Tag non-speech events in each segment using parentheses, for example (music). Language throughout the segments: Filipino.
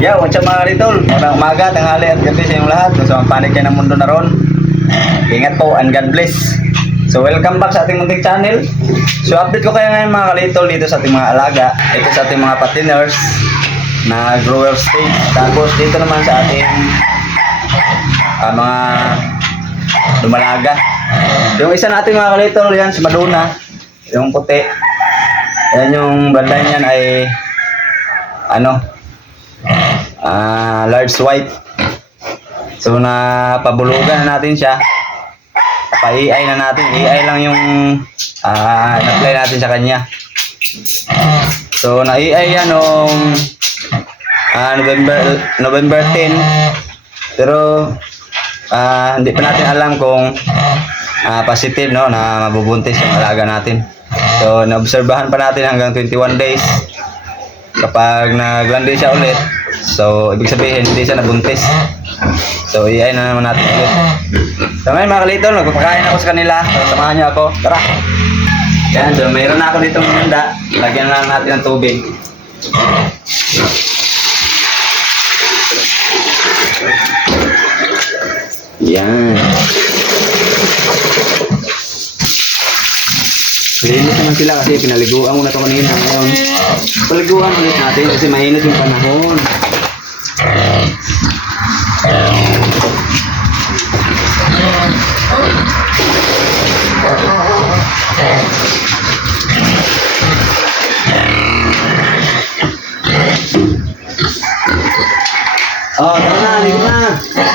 Yo, what's up mga litol? Magandang umaga, tanghali at gabi sa inyong lahat. So, ang panig kayo ng mundo na ron. Ingat po and God bless. So, welcome back sa ating munting channel. So, update ko kayo ngayon mga kalitol dito sa ating mga alaga. Ito sa ating mga patiners na grower stage. Tapos dito naman sa ating ah, mga lumalaga. Yung isa nating mga kalitol, yan si Madonna. Yung puti. Yan yung banday niyan ay ano ah large white. So napabulugan na natin siya. Pa-AI na natin. AI lang yung ah na-apply natin sa kanya. So na-AI yan nung ah, November November 10. Pero ah hindi pa natin alam kung ah, positive no na mabubuntis yung alaga natin. So naobserbahan pa natin hanggang 21 days. Kapag naglandi siya ulit, so ibig sabihin hindi siya nabuntis. So iyain na naman natin ulit. So ngayon mga kalito, nagpapakain ako sa kanila. So samahan niyo ako. Tara! Yan, so mayroon na ako dito munda. Lagyan lang natin ng tubig. Yan. Linis naman sila kasi pinaliguan ko na ito kanina ngayon. Paliguan ulit natin kasi mainit yung panahon. Oh, tara na, na.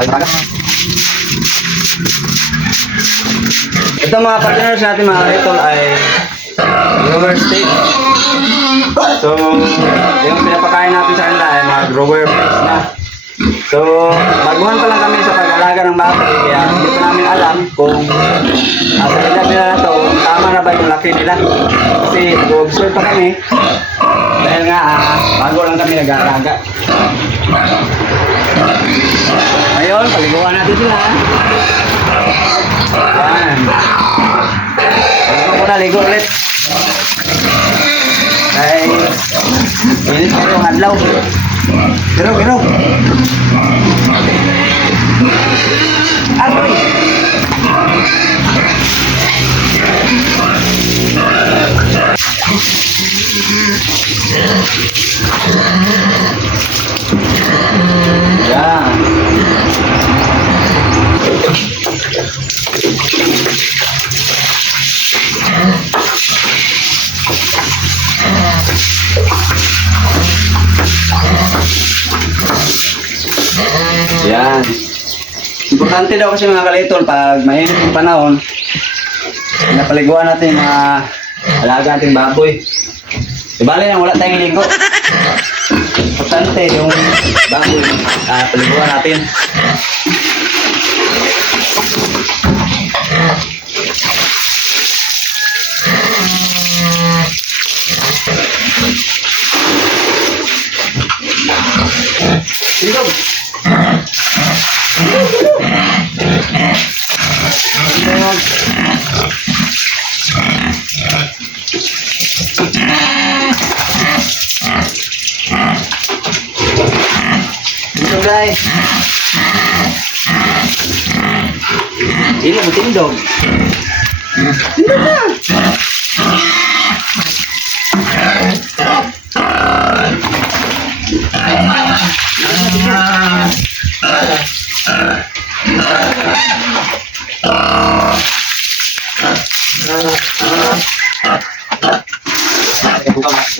Ay, talaga talaga. Ito mga partners natin mga idol ay grower steak. So, yung pinapakain natin sa kanila ay mga grower na. So, baguhan pa lang kami sa pag-alaga ng baboy kaya hindi pa namin alam kung uh, sa edad nila na to, tama na ba yung laki nila. Kasi nag-observe pa kami dahil nga ah, bago lang kami nag-aalaga. Ngayon, paliguan natin sila. Yan. Ligo muna, ligo ulit. Ay, init pa yung adlaw. Pero, pero. Aroy! Yan. Yan. Importante daw kasi mga kalitol, pag mainit yung panahon, napaliguan natin yung mga alaga nating baboy. Di bali lang, wala tayong ligo. Importante yung baboy, ah, paliguan natin. Ligo! đây chỉ là một tiếng đồn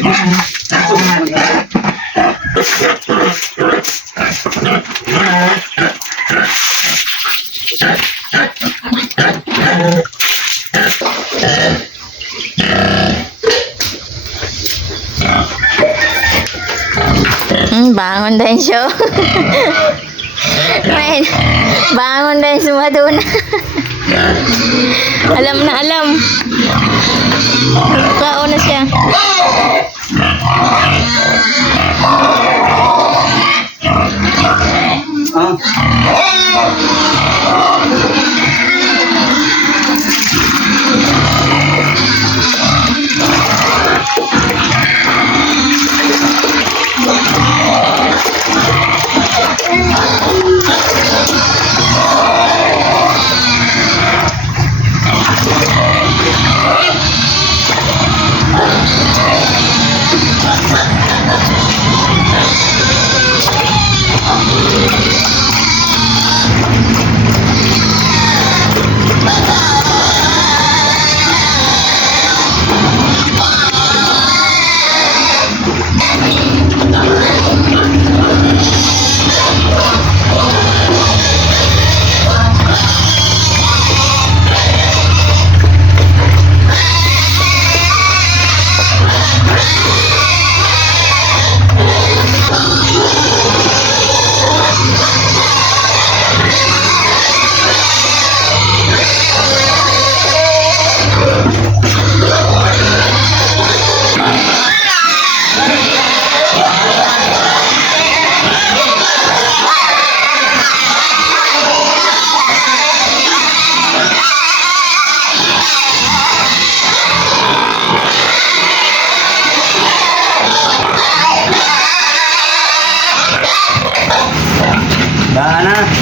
Thank you. Bangon din siya. (laughs) May, bangon din si Madonna. Alam na alam. Kao na siya. Ah. Thank you. Daan na.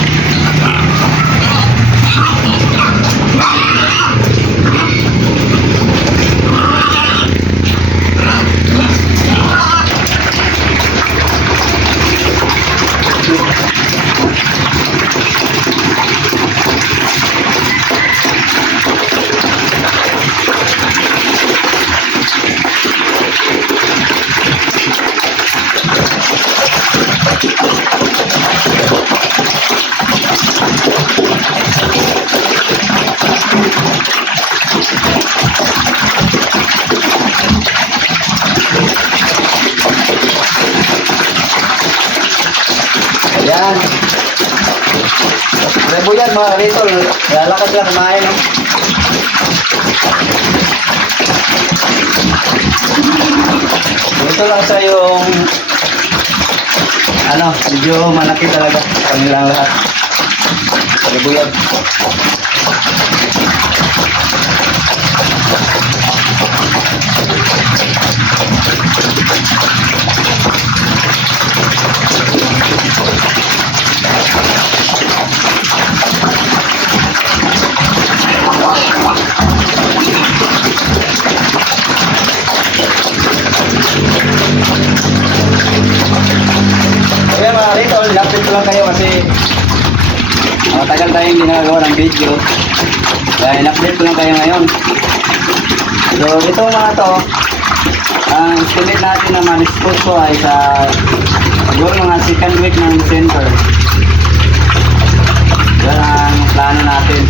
Ayan. Rebo yan mga litol. Lalakad lang kumain. No? Ito lang sa yung ano, medyo malaki talaga kanilang lahat. Rebo yan. Litol, lapit ko lang kayo kasi matagal tayong ginagawa ng video. Kaya in-update ko lang kayo ngayon. So, ito mga to, ang estimate natin na ma-dispose ko ay sa siguro mga second week ng December. Yan ang plano natin.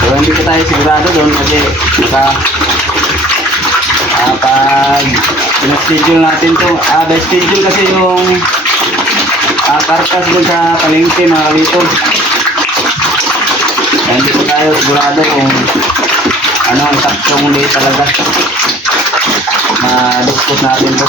So, hindi ko tayo sigurado doon kasi naka Ah, pag schedule natin to, ah, by schedule kasi yung ah, karkas doon sa palengke mga kalito. Kaya hindi ko tayo sigurado kung ano ang saktong date talaga na dispose natin to.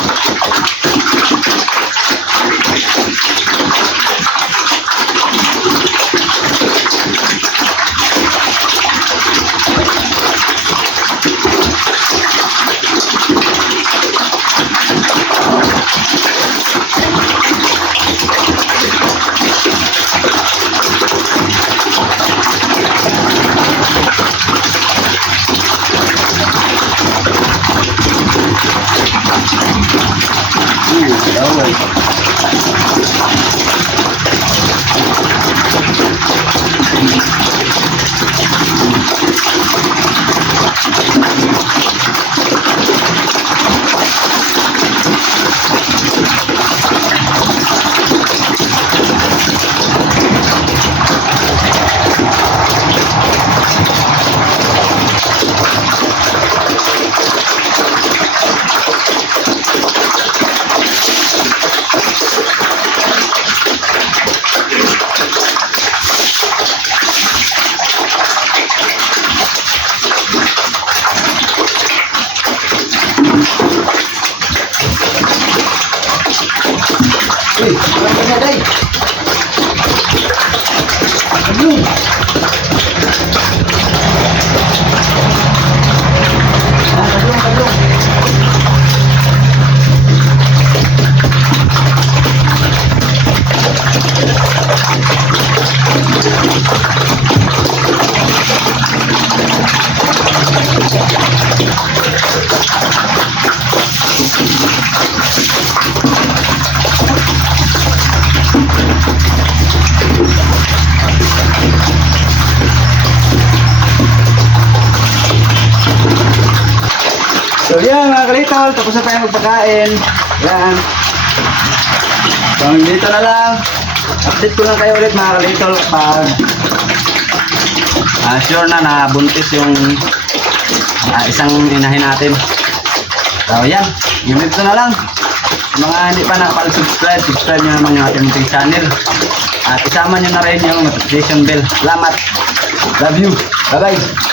Ano? Ah, kalitol, tapos na tayo magpakain. Yan. So dito na lang. Update ko lang kayo ulit mga kalitol pag ah, sure na na buntis yung ah, isang inahin natin. So yan, yung dito na lang. Mga hindi pa nakapal-subscribe, subscribe nyo naman yung ating munting channel. At isama nyo na rin yung notification bell. Salamat. Love you. Bye-bye.